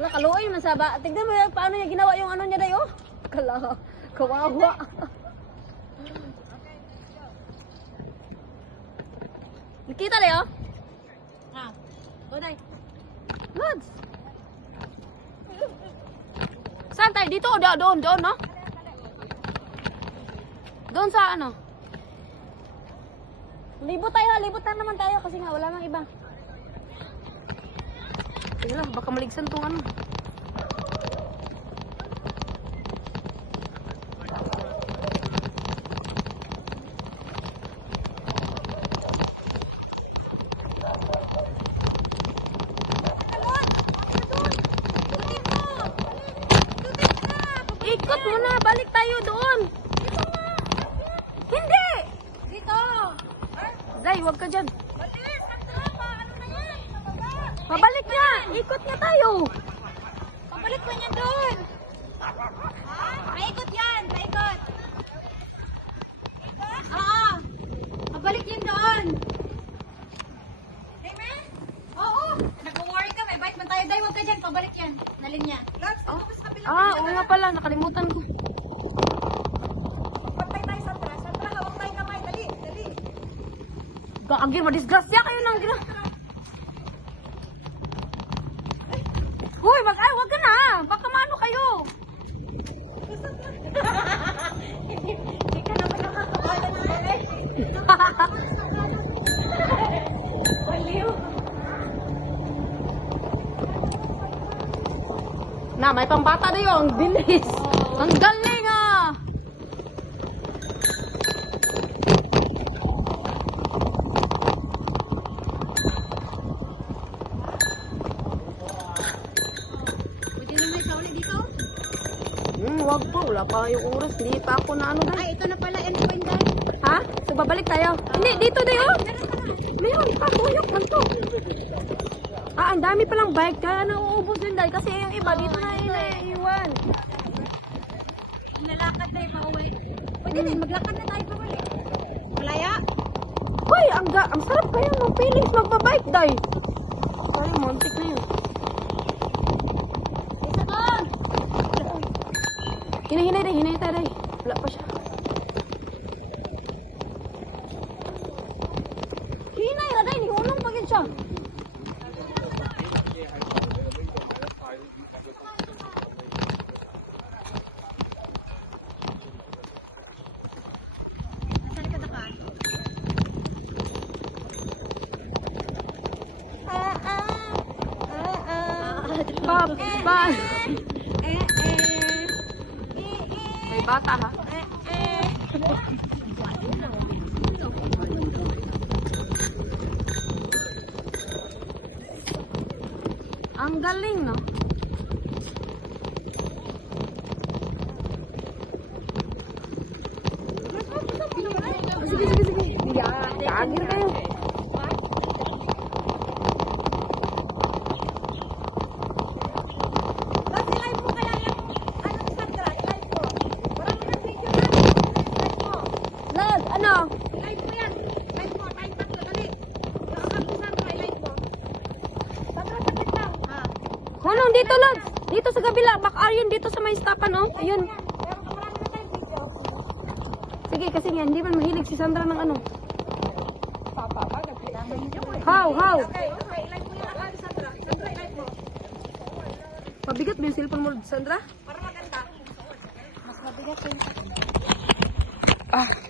Wala, kaluoy man sa ba. Tignan mo yan, paano niya ginawa yung ano niya dayo. Kala, kawawa. Nakita dayo? Ah. Goday. Lods. Saan tayo? Dito o doon, no? Doon sa ano? Libot tayo, libot na naman tayo kasi nga wala nang iba. Sige lang, baka maligsan tong ano. Ikot mo na, balik tayo doon. Hindi! Dito. Zay, wag ka dyan. Balik. Ang drama. Ano na yan? Pabalik na! Ikot na tayo! Pabalik mo niya doon. Ha? Paikot yan. Paikot. Oo. Pabalik yun doon. Dime? Oo. Nag-worry ka. May bite man tayo. Day, huwag ka dyan. Pabalik yan. Nalin niya. Oo nga pala, nakalimutan ko. Pagpay tayo sa atras. Sa atras, hawak tayo kamay. Dali. Dali. Gagawin, madisgrasya kayo ng gina. Hoy, ay, wag ka na! Baka maano kayo! Hindi ka naman nakakabalan ng balik. Baliw. Na, may pambata na yun. Ang bilis. Ang galing ah. Pwede na may kauli dito? Wag po. Wala pa yung oras. Hindi pa ako na ano. Ay, ito na pala. Endpoint guys. Ha? So, babalik tayo. Hindi, dito na yun. Mayroon pa. Tuyok man to. Ah, ang dami palang bike. Kaya nauubos yun dahil. Kasi yung iba dito na inaiwan. Lalakad tayo pa uwi. Pwede din, maglakad na tayo pa uwi. Malaya? Hoy, ang sarap kaya ng feelings magbabike dahil. Ay, montik na yun. Isa doon! Hinay tayo. Wala pa siya. Hinay na dahil. Hunong pagin siya. Saan ka naka? Ba. May bata ha. Ang galing no. Sige. Agir kayo. Bakit live mo kaya yung ano ni Sandra? I-live mo. Marami ng video na. I-live mo. Lad, ano? I-live mo yan. I-live mo. Tayong tatlo. Dali. Yung account ni Sandra, i-live mo. Sandra, saglit lang. Ha? Hunong dito, Lad. Dito sa kabila. Back-aryon dito sa may stakan, oh. Ayun. Meron ka marami na tayong video. Sige, kasi nga, hindi man mahilig si Sandra ng ano. Papa, ba? Nagpinaman niyo eh. How? Okay. I-live mo yung account ni Sandra. Sandra, i-live mo. Pabigat ba yung cellphone mo, Sandra? Para maganda. Mas mabigat yung Ah.